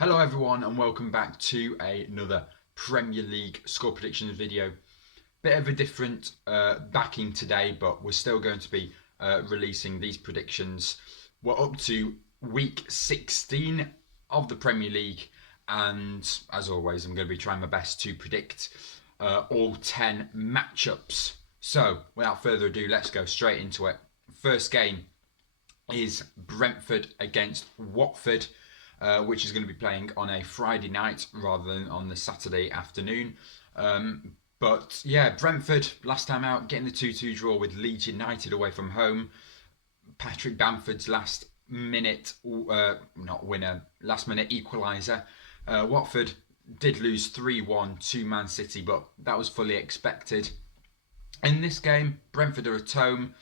Hello everyone and welcome back to another Premier League score predictions video. Bit of a different backing today, but we're still going to be releasing these predictions. We're up to week 16 of the Premier League, and as always I'm going to be trying my best to predict all 10 matchups. So without further ado, let's go straight into it. First game is Brentford against Watford. Which is going to be playing on a Friday night rather than on the Saturday afternoon. But yeah, Brentford, last time out, getting the 2-2 draw with Leeds United away from home. Patrick Bamford's last minute, not winner, last minute equaliser. Watford did lose 3-1 to Man City, but that was fully expected. In this game, Brentford are at home.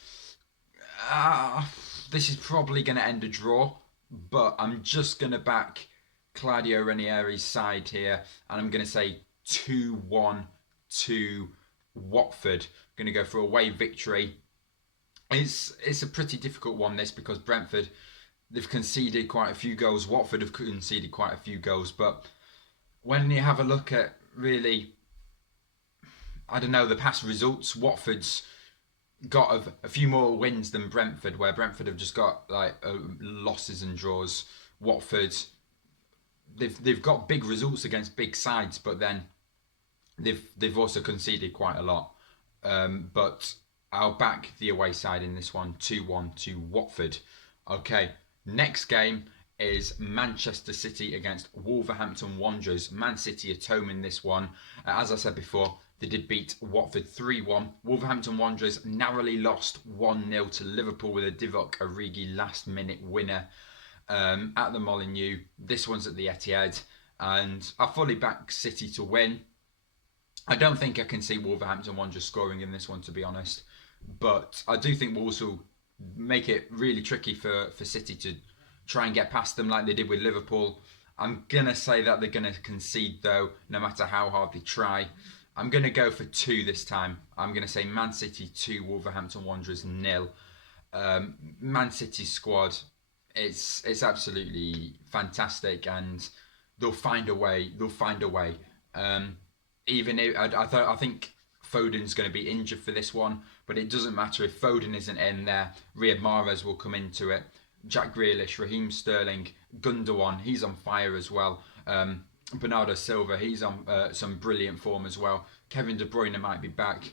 This is probably going to end a draw, but I'm just going to back Claudio Ranieri's side here, and I'm going to say 2-1 to Watford. Going to go for a away victory. It's a pretty difficult one, this, because Brentford, they've conceded quite a few goals. Watford have conceded quite a few goals, but when you have a look at really, I don't know, the past results, Watford's got a few more wins than Brentford, where Brentford have just got like losses and draws. Watford, they've got big results against big sides, but then they've also conceded quite a lot. But I'll back the away side in this one, 2-1 to Watford. Okay, next game is Manchester City against Wolverhampton Wanderers. Man City at home in this one. As I said before, they did beat Watford 3-1. Wolverhampton Wanderers narrowly lost 1-0 to Liverpool with a Divock Origi last minute winner at the Molineux. This one's at the Etihad, and I fully back City to win. I don't think I can see Wolverhampton Wanderers scoring in this one, to be honest, but I do think Wolves will make it really tricky for City to try and get past them like they did with Liverpool. I'm going to say that they're going to concede, though, no matter how hard they try. I'm going to go for 2 this time. I'm going to say Man City 2, Wolverhampton Wanderers 0. Man City's squad, it's absolutely fantastic, and they'll find a way. Even if I think Foden's going to be injured for this one, but it doesn't matter if Foden isn't in there. Riyad Mahrez will come into it. Jack Grealish, Raheem Sterling, Gundogan, he's on fire as well. Bernardo Silva, he's on some brilliant form as well. Kevin De Bruyne might be back.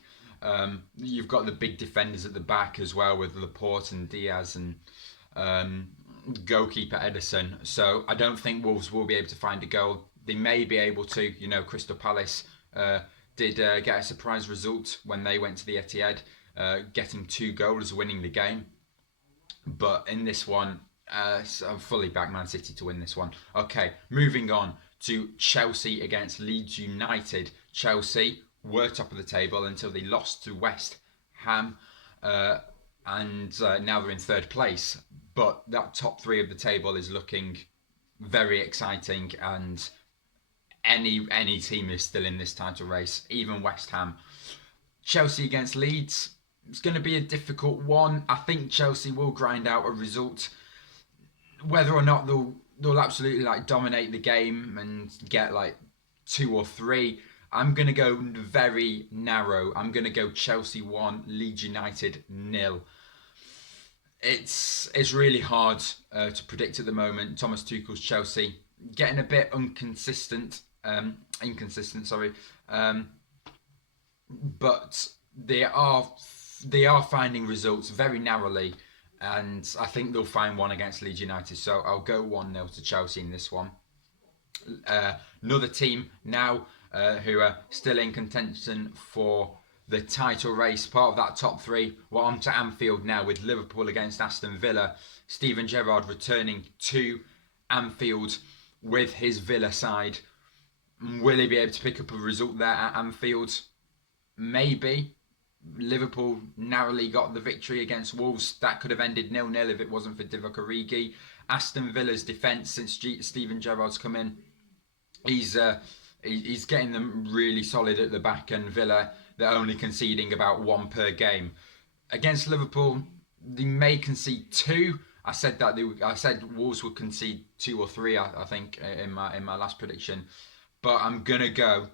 You've got the big defenders at the back as well with Laporte and Diaz and goalkeeper Ederson. So I don't think Wolves will be able to find a goal. They may be able to. You know, Crystal Palace did get a surprise result when they went to the Etihad, getting 2 goals, winning the game. But in this one, I'm fully back Man City to win this one. Okay, moving on to Chelsea against Leeds United. Chelsea were top of the table until they lost to West Ham, and now they're in 3rd place. But that top 3 of the table is looking very exciting, and any team is still in this title race, even West Ham. Chelsea against Leeds, it's going to be a difficult one. I think Chelsea will grind out a result. Whether or not they'll absolutely like dominate the game and get like 2 or 3, I'm going to go very narrow. I'm going to go Chelsea 1, Leeds United 0. It's really hard to predict at the moment. Thomas Tuchel's Chelsea getting a bit inconsistent, but they are finding results very narrowly, and I think they'll find one against Leeds United. So I'll go 1-0 to Chelsea in this one. Another team now who are still in contention for the title race, part of that top 3. We're on to Anfield now with Liverpool against Aston Villa. Steven Gerrard returning to Anfield with his Villa side. Will he be able to pick up a result there at Anfield? Maybe. Liverpool narrowly got the victory against Wolves. That could have ended 0-0 if it wasn't for Divock Origi. Aston Villa's defence since Steven Gerrard's come in, he's getting them really solid at the back, and Villa, they're only conceding about 1 per game. Against Liverpool, they may concede 2. I said that I said Wolves would concede 2 or 3. I think in my last prediction, but I'm gonna go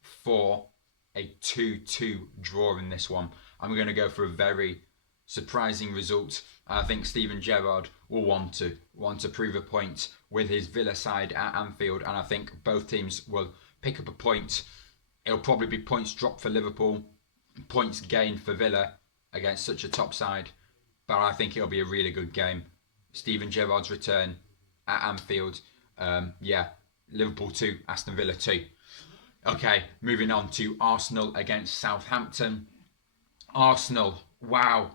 for a 2-2 draw in this one. I'm gonna go for a very surprising result. I think Steven Gerrard will want to prove a point with his Villa side at Anfield, and I think both teams will pick up a point. It'll probably be points dropped for Liverpool, points gained for Villa against such a top side, but I think it'll be a really good game. Steven Gerrard's return at Anfield. Yeah, Liverpool 2, Aston Villa 2. Okay, moving on to Arsenal against Southampton. Arsenal, wow,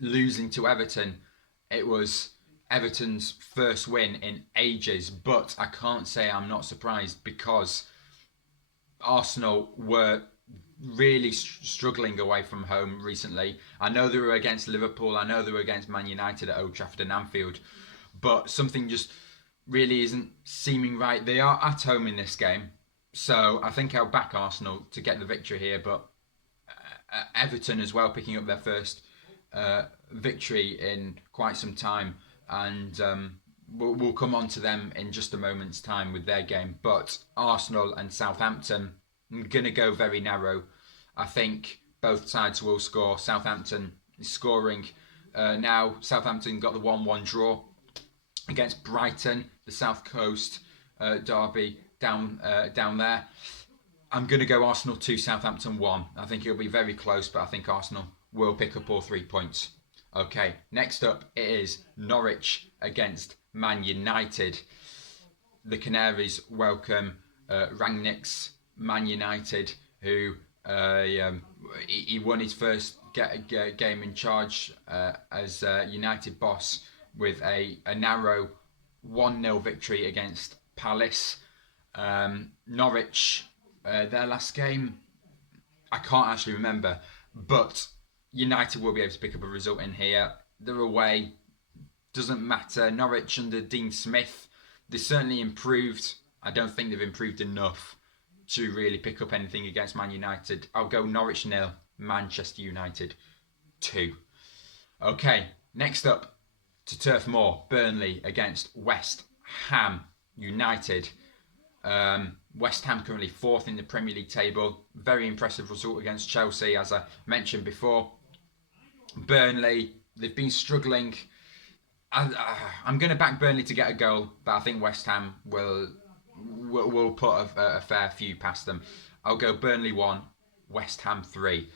losing to Everton. It was Everton's first win in ages, but I can't say I'm not surprised because Arsenal were really struggling away from home recently. I know they were against Liverpool, I know they were against Man United at Old Trafford and Anfield, but something just really isn't seeming right. They are at home in this game, so I think I'll back Arsenal to get the victory here, but Everton as well picking up their first victory in quite some time, and we'll come on to them in just a moment's time with their game. But Arsenal and Southampton, I'm going to go very narrow. I think both sides will score. Southampton is scoring now. Southampton got the 1-1 draw against Brighton, the South Coast derby down there. I'm going to go Arsenal 2, Southampton 1. I think it'll be very close, but I think Arsenal will pick up all 3 points. Okay, next up it is Norwich against Man United. The Canaries welcome Rangnick's Man United, who he won his first game in charge as United boss with a narrow 1-0 victory against Palace. Norwich, their last game, I can't actually remember, but United will be able to pick up a result in here. They're away, doesn't matter. Norwich under Dean Smith, they certainly improved. I don't think they've improved enough to really pick up anything against Man United. I'll go Norwich 0, Manchester United 2. Okay, next up to Turf Moor, Burnley against West Ham United. West Ham currently 4th in the Premier League table. Very impressive result against Chelsea, as I mentioned before. Burnley, they've been struggling. I'm going to back Burnley to get a goal, but I think West Ham will put a fair few past them. I'll go Burnley 1, West Ham 3.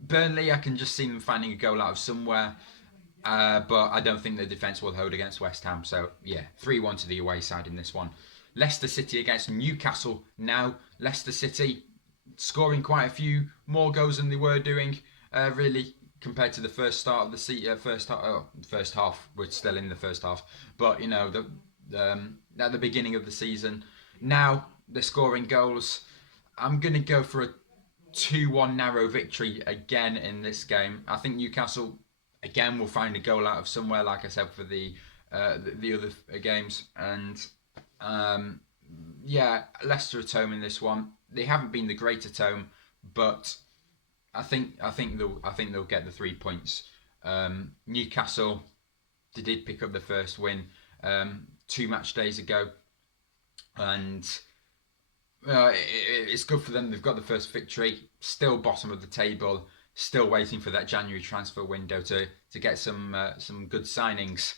Burnley, I can just see them finding a goal out of somewhere, but I don't think the defence will hold against West Ham. So yeah, 3-1 to the away side in this one. Leicester City against Newcastle. Now Leicester City scoring quite a few more goals than they were doing, really, compared to the first start of the first half. We're still in the first half, but you know, at the beginning of the season, now they're scoring goals. I'm going to go for a 2-1 narrow victory again in this game. I think Newcastle again will find a goal out of somewhere, like I said, for the other games. And yeah, Leicester at home in this one. They haven't been the great at home, but I think they'll get the 3 points. Newcastle, they did pick up the first win 2 match days ago, and it's good for them. They've got the first victory. Still bottom of the table. Still waiting for that January transfer window to get some good signings.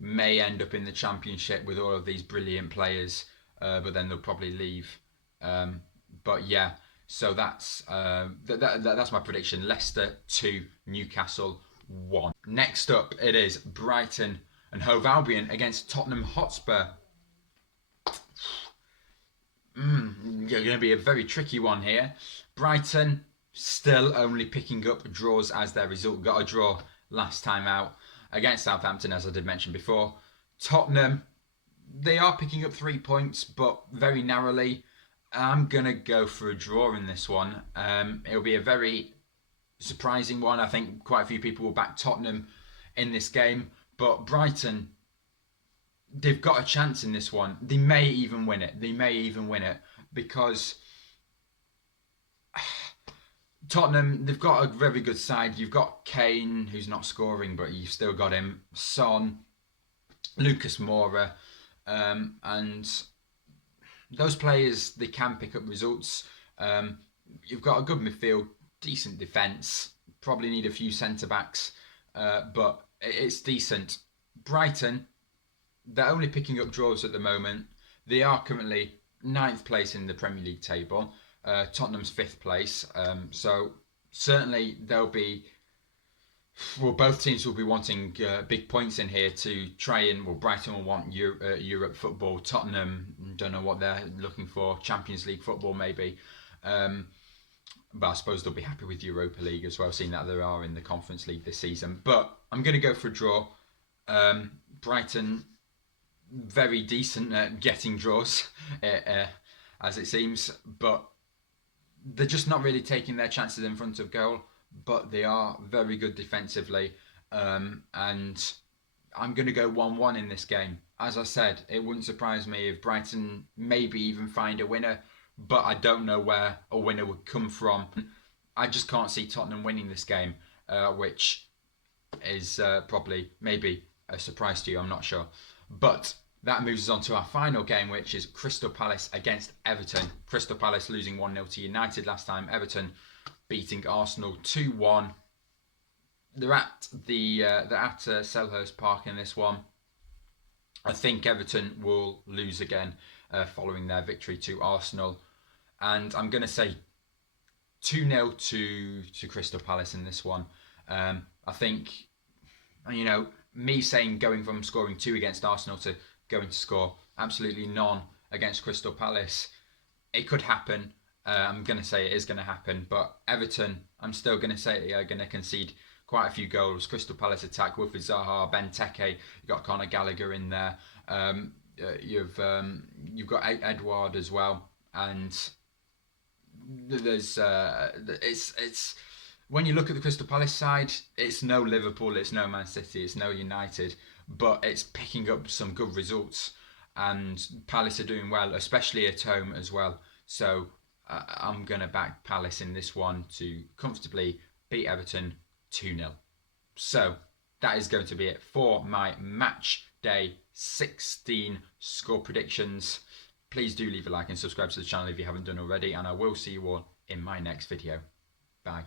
May end up in the Championship with all of these brilliant players, but then they'll probably leave. But yeah, so that's my prediction. Leicester 2, Newcastle 1. Next up, it is Brighton and Hove Albion against Tottenham Hotspur. Going to be a very tricky one here. Brighton still only picking up draws as their result. Got a draw last time out against Southampton, as I did mention before. Tottenham, they are picking up 3 points, but very narrowly. I'm going to go for a draw in this one. It'll be a very surprising one. I think quite a few people will back Tottenham in this game, but Brighton, they've got a chance in this one. They may even win it. Because Tottenham, they've got a very good side. You've got Kane, who's not scoring, but you've still got him. Son, Lucas Moura, and those players, they can pick up results. You've got a good midfield, decent defence. Probably need a few centre backs, but it's decent. Brighton, they're only picking up draws at the moment. They are currently ninth place in the Premier League table. Tottenham's fifth place. So certainly there'll be. Well, both teams will be wanting big points in here to try and. Well, Brighton will want Europe football. Tottenham don't know what they're looking for. Champions League football maybe. But I suppose they'll be happy with Europa League as well, seeing that they are in the Conference League this season. But I'm going to go for a draw. Brighton, very decent at getting draws, as it seems, but they're just not really taking their chances in front of goal. But they are very good defensively, and I'm going to go 1-1 in this game. As I said, it wouldn't surprise me if Brighton maybe even find a winner, but I don't know where a winner would come from. I just can't see Tottenham winning this game, which is probably maybe a surprise to you, I'm not sure. But that moves us on to our final game, which is Crystal Palace against Everton. Crystal Palace losing 1-0 to United last time. Everton beating Arsenal 2-1. They're at Selhurst Park in this one. I think Everton will lose again following their victory to Arsenal. And I'm going to say 2-0 to Crystal Palace in this one. I think, me saying going from scoring 2 against Arsenal to going to score absolutely none against Crystal Palace, it could happen. I'm going to say it is going to happen, but Everton, I'm still going to say they are going to concede quite a few goals. Crystal Palace attack, Wilfried Zaha, Benteke, you've got Conor Gallagher in there. You've got Edouard as well, and there's it's when you look at the Crystal Palace side, it's no Liverpool, it's no Man City, it's no United, but it's picking up some good results, and Palace are doing well, especially at home as well. So I'm going to back Palace in this one to comfortably beat Everton 2-0. So that is going to be it for my match day 16 score predictions. Please do leave a like and subscribe to the channel if you haven't done already, and I will see you all in my next video. Bye.